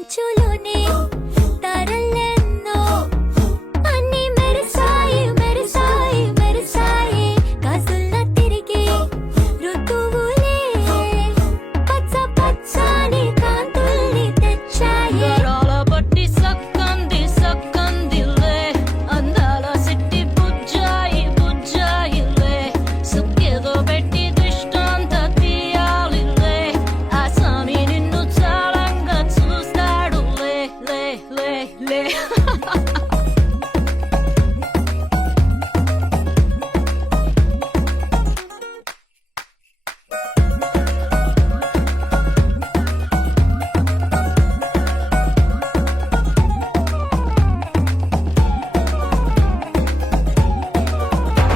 మంచులోనే తారలెన్నో అన్ని మెరిసాయి మెరిసాయి మెరిసాయి కాసుల్లా తిరిగి ఋతువులే పచ్చ పచ్చని కాంతుల్ని తెచ్చాయి గరాల బట్టి సక్కంది సక్కందిలే అందాల సిట్టి బుజ్జాయి బుజ్జాయిలే సుక్కేదో పెట్టి దృష్టాంత తీయాలిలే ఆ స్వామి నిన్ను చాలంగా చూస్తాడులే లే లే లే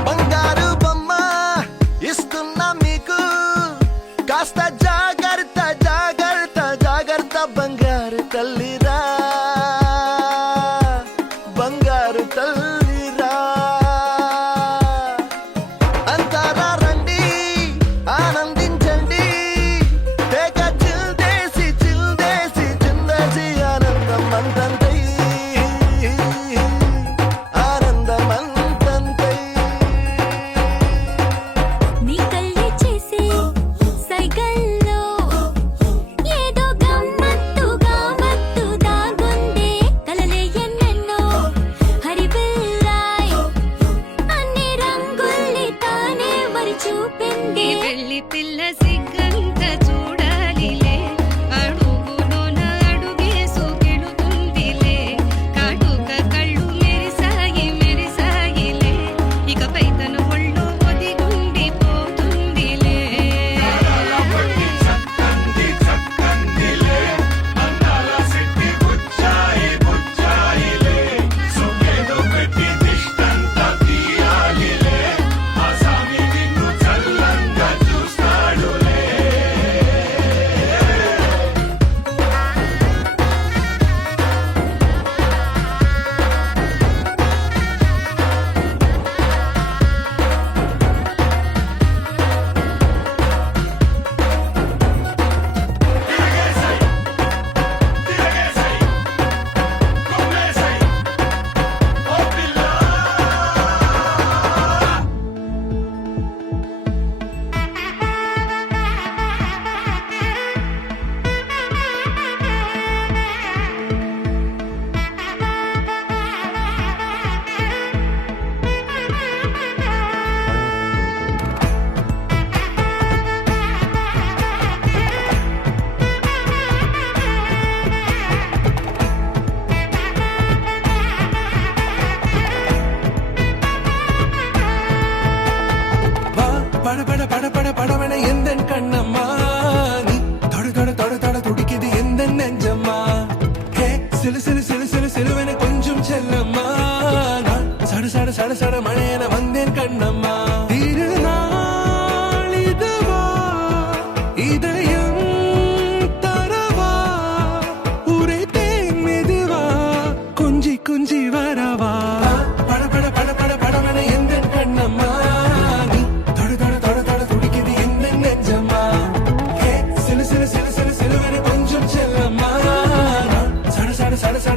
బంగారు బొమ్మ ఇస్తున్నా మీకు కాస్త జాగ్రత్త జాగ్రత్త జాగ్రత్త బంగారు తల్లిరా బంగారు తల్లిరా అంతారా రండి ఆనందించండి తెగ చిల్దేసి చిల్దేసి చిందేసి ఆనందం అంతంతై ఆనందం అంతంతై నీ కళ్ళే చేసే సైగల్లో ఏదో గమ్మత్తుగా మత్తు దాగుందే కలలే ఎన్నెన్నో హరిబిల్లాయ్ అన్ని రంగుల్ని తానే మరి చూపింది పెళ్లి పిల్ల సిగ్గంత చూడాలిలే అడుగులోన అడుగేసుకెళుతుందిలే కాటుక కళ్ళు మెరిసాయి మెరిసాయిలే ఇకపై తన ఒళ్ళో ఒదిగుండిపోతుందిలే பட பட பட பட படவன எந்தன் கண்ணம்மா நீ தொட தொட தொட தொட துடிக்குது எந்த நெஞ்சம்மா ஹே சிலு சிலு சிலு சிலு சிலுவன கொஞ்சம் செல்லம்மா நான் சட சட சட சட மழையன வந்தேன் கண்ணம்மா திருநாள் இதுவா இதயம் தரவா உரைத்தேன் மெதுவா குஞ்சி குஞ்சி வரவா பட பட பட பட படவன எந்தன் கண்ணம்மா நீ தொட தொட தொட தொட துடிக்குது எந்த நெஞ்சம்மா ஹே சிலு சிலு சிலு சிலு சிலுவன கொஞ்சம் செல்லம்மா நான் சட சட சட சட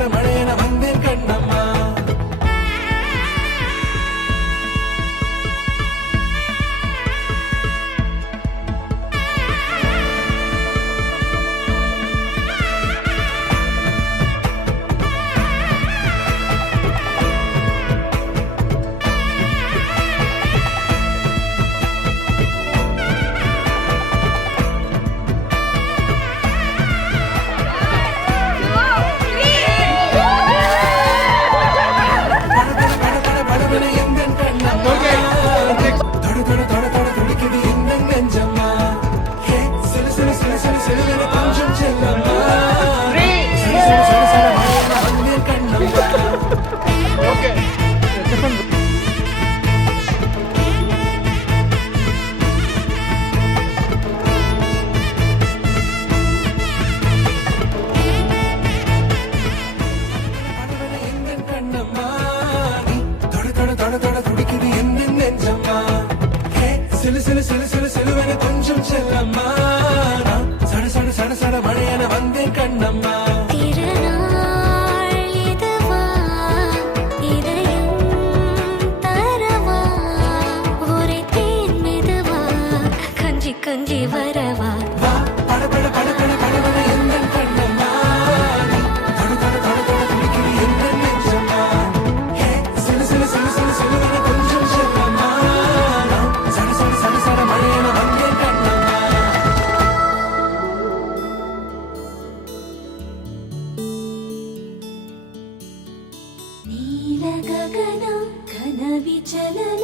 గగన ఘన విచలన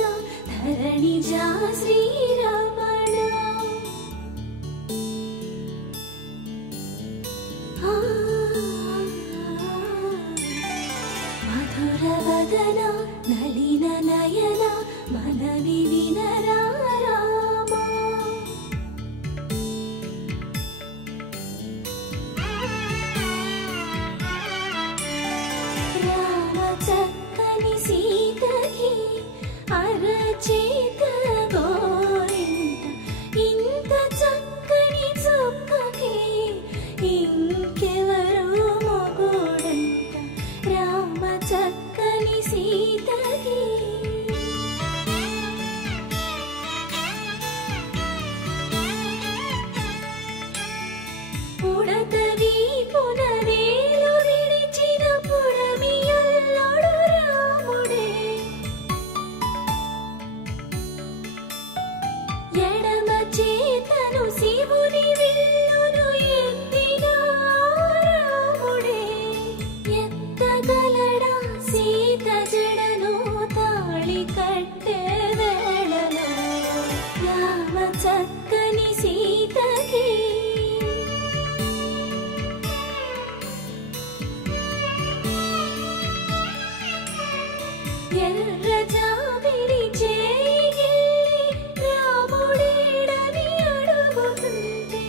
ధరణిజా శ్రీరమణ మధుర వదన నలిన నయన మనవి వినరా రామా రామ చక్కని సీతకి అరచేత గోరింట ఇంత చక్కని చుక్కకి ఇంకెవరు మొగుడంట రామ చక్కని సీతకి ఉడత వీపున వేలు విడిచిన పుడమియల్లోడు రాముడే ఎడమ చేతను శివుని విల్లును ఎత్తిన రాముడే ఎత్తగలడా సీత జడను తాళి కట్టే వేళలో రామ చక్కని సీతకి ఎర్ర జాబిలి చేయి రాముడేడని అడుగుతుంటే